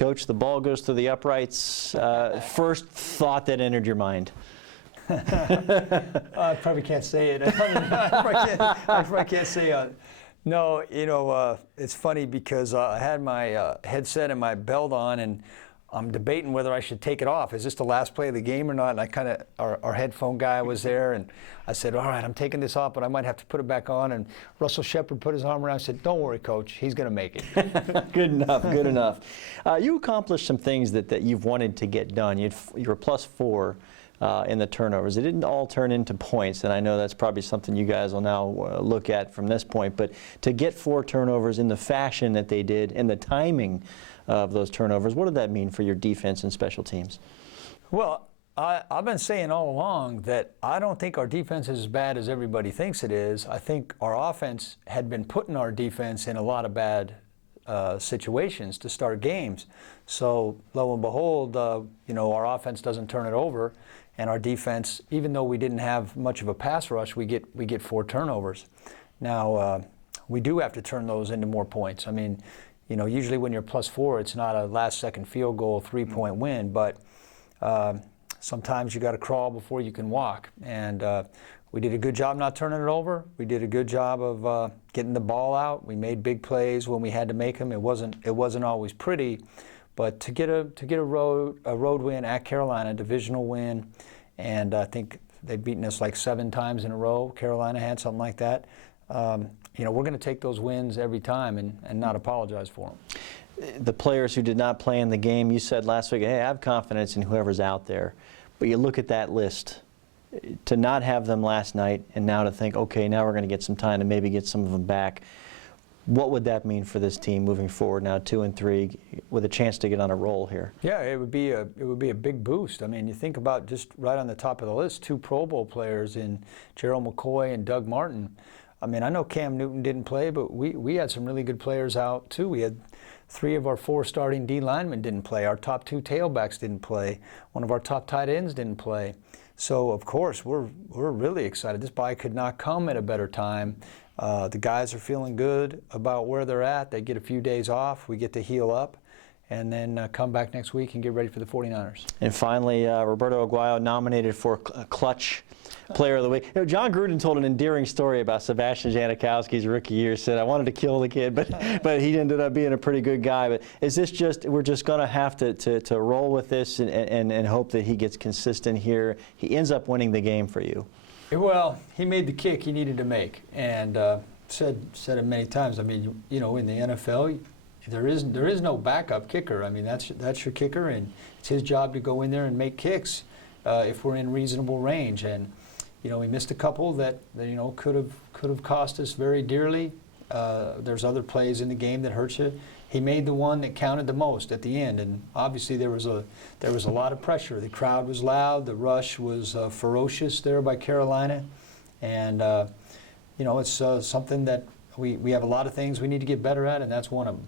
Coach, the ball goes through the uprights. First thought that entered your mind? I probably can't say it. I probably can't say it. No, you know, it's funny because I had my headset and my belt on, and I'm debating whether I should take it off. Is this the last play of the game or not? And I kind of, our headphone guy was there, and I said, all right, I'm taking this off, but I might have to put it back on. And Russell Shepard put his arm around and said, don't worry, Coach, he's going to make it. Good enough, good enough. You accomplished some things that you've wanted to get done. You were +4 in the turnovers. It didn't all turn into points, and I know that's probably something you guys will now look at from this point, but to get 4 turnovers in the fashion that they did and the timing of those turnovers, what did that mean for your defense and special teams? Well, I've been saying all along that I don't think our defense is as bad as everybody thinks it is. I think our offense had been putting our defense in a lot of bad situations to start games. So lo and behold, you know, our offense doesn't turn it over, and our defense, even though we didn't have much of a pass rush, we get 4 turnovers. Now we do have to turn those into more points. I mean, you know, usually when you're +4, it's not a last-second field goal, 3-point win, but sometimes you got to crawl before you can walk. And we did a good job not turning it over. We did a good job of getting the ball out. We made big plays when we had to make them. It wasn't always pretty, but to get a road win at Carolina, divisional win, and I think they've beaten us like 7 times in a row. Carolina had something like that. You know, we're going to take those wins every time and not apologize for them. The players who did not play in the game, you said last week, hey, I have confidence in whoever's out there. But you look at that list, to not have them last night and now to think, okay, now we're going to get some time to maybe get some of them back. What would that mean for this team moving forward now, 2-3, with a chance to get on a roll here? Yeah, it would be a big boost. I mean, you think about just right on the top of the list, 2 Pro Bowl players in Gerald McCoy and Doug Martin. I mean, I know Cam Newton didn't play, but we had some really good players out too. We had 3 of our 4 starting D linemen didn't play. Our top 2 tailbacks didn't play. One of our top tight ends didn't play. So of course we're really excited. This bye could not come at a better time. The guys are feeling good about where they're at. They get a few days off. We get to heal up, and then come back next week and get ready for the 49ers. And finally, Roberto Aguayo nominated for Clutch Player of the Week. You know, John Gruden told an endearing story about Sebastian Janikowski's rookie year. Said, I wanted to kill the kid, but he ended up being a pretty good guy. But is this just, we're just going to have to roll with this and hope that he gets consistent here? He ends up winning the game for you. Well, he made the kick he needed to make, and said it many times. I mean, you know, in the NFL, there is no backup kicker. I mean, that's your kicker, and it's his job to go in there and make kicks if we're in reasonable range. And you know, we missed a couple that you know could have cost us very dearly. There's other plays in the game that hurt you. He made the one that counted the most at the end, and obviously there was a lot of pressure. The crowd was loud. The rush was ferocious there by Carolina, and you know, it's something that we have a lot of things we need to get better at, and that's one of them.